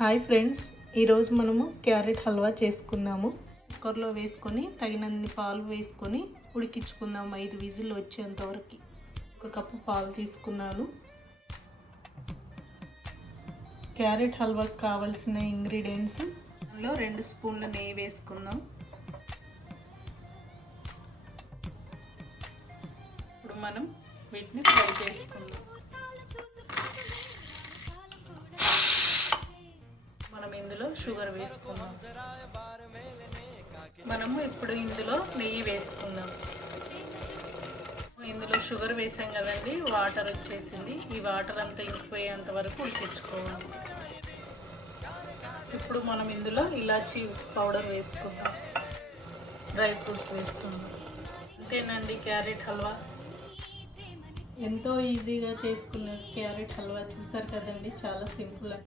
Hi friends, ఈరోజు మనము carrot halwa చేసుకున్నాము. కుక్కర్లో వేసుకొని తగినన్ని పాలు వేసుకొని ఉడికించుకుందాము 5 విజిల్ వచ్చేంత వరకు. 1 కప్పు పాలు తీసుకున్నాను. క్యారెట్ హల్వాకి కావాల్సిన ఇంగ్రీడియంట్స్ అందులో 2 స్పూన్ల నెయ్యి వేసుకుందాం. ఇప్పుడు మనం వీటిని ఫ్రై చేసుకుందాం. మనం ఇందులో షుగర్ వేసుకుందాం. మనము ఇప్పుడు ఇందులో నెయ్యి వేసుకుందాం. ఇందులో షుగర్ వేసాం కదండి, వాటర్ వచ్చేసింది. ఈ వాటర్ అంతా ఇంకిపోయేంత వరకు ఉడికించుకోవాలి. ఇప్పుడు మనం ఇందులో ఇలాచీ పౌడర్ వేసుకుందాం, డ్రై ఫ్రూట్స్ వేసుకుందాం. అంతేనండి, క్యారెట్ హల్వా ఎంతో ఈజీగా చేసుకున్న క్యారెట్ హల్వా చూసారు కదండి, చాలా సింపుల్.